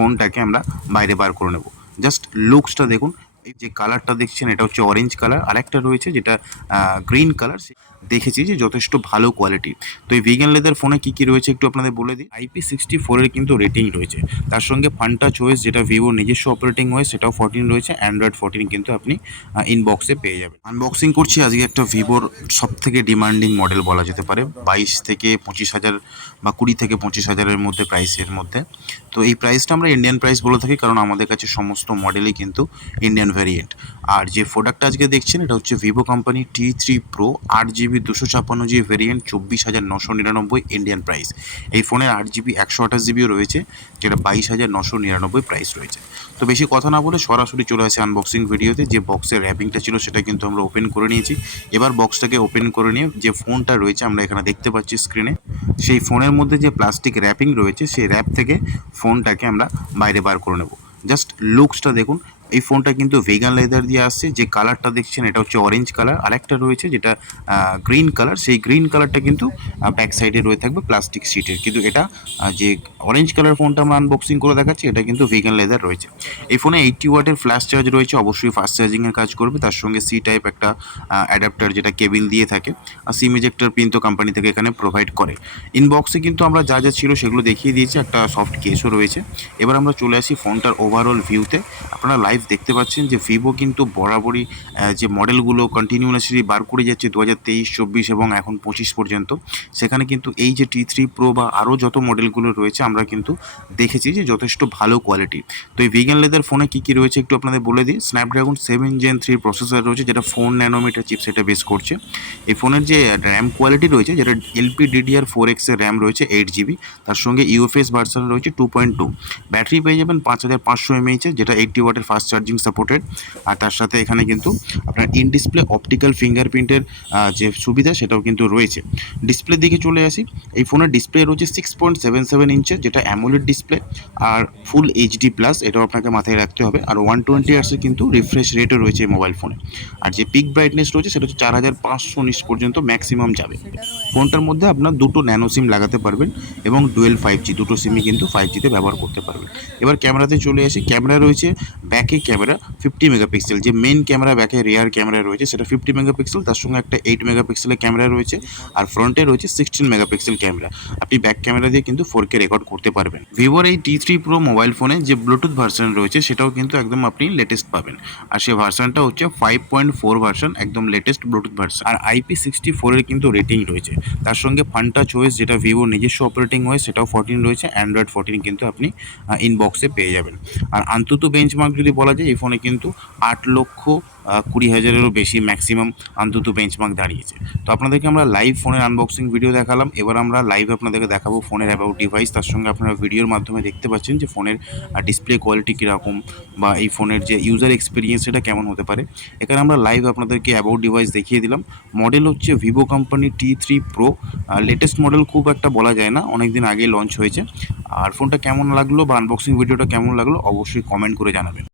ফোনটাকে আমরা বাইরে বার করে নেব। জাস্ট লুকসটা দেখুন। এই যে কালারটা দেখছেন এটা হচ্ছে অরেঞ্জ কালার, আরেকটা রয়েছে যেটা গ্রিন কালার। দেখেছি যে যথেষ্ট ভালো কোয়ালিটি। তো এই ভিগান লেদার ফোনে কী কী রয়েছে একটু আপনাদের বলে দিই। IP64 কিন্তু রেটিং রয়েছে, তার সঙ্গে ফান্টাচ ওএস যেটা ভিভোর নিজস্ব অপারেটিং ওএস সেটাও 14 রয়েছে, অ্যান্ড্রয়েড 14 কিন্তু আপনি ইনবক্সে পেয়ে যাবেন। আনবক্সিং করছি আজকে একটা ভিভোর সব থেকে ডিমান্ডিং মডেল বলা যেতে পারে, 22 থেকে 25,000 বা 20 থেকে 25,000-এর মধ্যে প্রাইসের মধ্যে। তো এই প্রাইসটা আমরা ইন্ডিয়ান প্রাইস বলে থাকি, কারণ আমাদের কাছে সমস্ত মডেলই কিন্তু ইন্ডিয়ান ভ্যারিয়েন্ট। আর যে প্রোডাক্টটা আজকে দেখছেন এটা হচ্ছে Vivo company T3 Pro 8GB 256GB variant, 24,999 Indian price. এই ফোনের 8GB 128GBও রয়েছে, যেটা 22,999 প্রাইস রয়েছে। তো বেশি কথা না বলে সরাসরি চলে আসে আনবক্সিং ভিডিওতে। যে বক্সের র্যাপিংটা ছিল সেটা কিন্তু আমরা ওপেন করে নিয়েছি। এবার বক্সটাকে ওপেন করে নিয়ে যে ফোনটা রয়েছে আমরা এখানে দেখতে পাচ্ছি স্ক্রিনে, সেই ফোনের মধ্যে যে প্লাস্টিক র্যাপিং রয়েছে সেই র্যাপ থেকে ফোনটাকে আমরা বাইরে বার করে নেব। জাস্ট লুকসটা দেখুন। এই ফোনটা কিন্তু ভেগান লেদার দিয়ে আসছে। যে কালারটা দেখছেন এটা হচ্ছে অরেঞ্জ কালার, আরেকটা রয়েছে যেটা গ্রিন কালার। সেই গ্রিন কালারটা কিন্তু ব্যাক সাইডে রয়ে থাকবে প্লাস্টিক সিটের, কিন্তু এটা যে অরেঞ্জ কালার ফোনটা আমরা আনবক্সিং করে দেখাচ্ছি এটা কিন্তু ভেগান লেদার রয়েছে। এই ফোনে 80 ওয়াটের ফ্ল্যাশ চার্জ রয়েছে, অবশ্যই ফাস্ট চার্জিংয়ের কাজ করবে। তার সঙ্গে সি টাইপ একটা অ্যাডাপ্টার যেটা কেবিল দিয়ে থাকে, আর সিম ইজেক্টর পিন তো কোম্পানি থেকে এখানে প্রোভাইড করে। ইনবক্সে কিন্তু আমরা যা যা ছিল সেগুলো দেখিয়ে দিয়েছি, একটা সফট কেসও রয়েছে। এবার আমরা চলে আসি ফোনটার ওভারঅল ভিউতে। আপনারা লাইভ দেখতে পাচ্ছেন যে ভিভো কিন্তু বরাবরই যে মডেলগুলো কন্টিনিউয়াসলি বার করে যাচ্ছে 2023, 24 এবং এখন 25 পর্যন্ত, সেখানে কিন্তু এই যে T3 Pro বা আরও যত মডেলগুলো রয়েছে আমরা কিন্তু দেখেছি যে যথেষ্ট ভালো কোয়ালিটি। তো এই ভিগান লেদার ফোনে কী কী রয়েছে একটু আপনাদের বলে দিই। স্ন্যাপড্রাগন 7 Gen 3 প্রসেসর রয়েছে, যেটা 4 ন্যানোমিটার চিপসেটে বেস করছে। এই ফোনের যে র্যাম কোয়ালিটি রয়েছে, যেটা LPDDR4X এর র্যাম রয়েছে 8GB, তার সঙ্গে ইউএফএস ভার্সন রয়েছে 2.2। ব্যাটারি পেয়ে যাবেন 5500 mAh, যেটা 80 ওয়াটের ফাস্ট চার্জিং সাপোর্টেড। আর তার সাথে এখানে কিন্তু আপনার ইন ডিসপ্লে অপটিক্যাল ফিঙ্গারপ্রিন্টের যে সুবিধা সেটাও কিন্তু রয়েছে। ডিসপ্লের দিকে চলে আসি। এই ফোনের ডিসপ্লে রয়েছে 6.77 ইঞ্চের, যেটা অ্যামোলেড ডিসপ্লে আর ফুল HD+, এটাও আপনাকে মাথায় রাখতে হবে। আর 120 হার্টজের কিন্তু রিফ্রেশ রেটও রয়েছে এই মোবাইল ফোনে। আর যে পিক ব্রাইটনেস রয়েছে সেটা হচ্ছে 4500 নিটস পর্যন্ত ম্যাক্সিমাম যাবে। ফোনটার মধ্যে আপনার দুটো ন্যানো সিম লাগাতে পারবেন এবং ডুয়েল 5G, দুটো সিমই কিন্তু 5Gতে ব্যবহার করতে পারবেন। এবার ক্যামেরাতে চলে আসি। ক্যামেরা রয়েছে ব্যাকে ক্যামেরা 50 মেগাপিক্সেল, যে মেন ক্যামেরা ব্যাকে রিয়ার ক্যামেরা রয়েছে সেটা 50 মেগাপিক্সেল, তার সঙ্গে একটা 8 মেগাপিক্সেলের ক্যামেরা রয়েছে। আর ফ্রন্টে রয়েছে 16 মেগাপিক্সেল ক্যামেরা। আপনি ব্যাক ক্যামেরা দিয়ে কিন্তু 4K রেকর্ড করতে পারবেন। ভিভোর এই T3 Pro মোবাইল ফোনে যে ব্লুটুথ ভার্সন রয়েছে সেটাও কিন্তু একদম আপনি লেটেস্ট পাবেন। আর সেই ভার্সনটা হচ্ছে 5.4 ভার্সন, একদম লেটেস্ট ব্লুটুথ ভার্সন। আর IP64 এর কিন্তু রেটিং রয়েছে। তার সঙ্গে ফান্টাচ ওএস যেটা ভিভোর নিজস্ব অপারেটিং ওএস সেটাও 14 রয়েছে, অ্যান্ড্রয়েড 14 কিন্তু আপনি ইনবক্সে পেয়ে যাবেন। আর আন্তত বেঞ্চমার্ক যদি বলা যায়, এই ফোনে কিন্তু 8,20,000-এরও বেশি ম্যাক্সিমাম আন্তত বেঞ্চমার্ক দাঁড়িয়েছে। তো আপনাদেরকে আমরা লাইভ ফোনের আনবক্সিং ভিডিও দেখালাম। এবার আমরা লাইভ আপনাদেরকে দেখাবো ফোনের অ্যাবাউট ডিভাইস। তার সঙ্গে আপনারা ভিডিওর মাধ্যমে দেখতে পাচ্ছেন যে ফোনের ডিসপ্লে কোয়ালিটি কীরকম বা এই ফোনের যে ইউজার এক্সপিরিয়েন্স সেটা কেমন হতে পারে। এখানে আমরা লাইভ আপনাদেরকে অ্যাবাউট ডিভাইস দেখিয়ে দিলাম। মডেল হচ্ছে Vivo company T3 Pro, latest model খুব একটা বলা যায় না, অনেক দিন আগেই লঞ্চ হয়েছে। আর ফোনটা কেমন লাগলো বা আনবক্সিং ভিডিওটা কেমন লাগলো অবশ্যই কমেন্ট করে জানাবেন।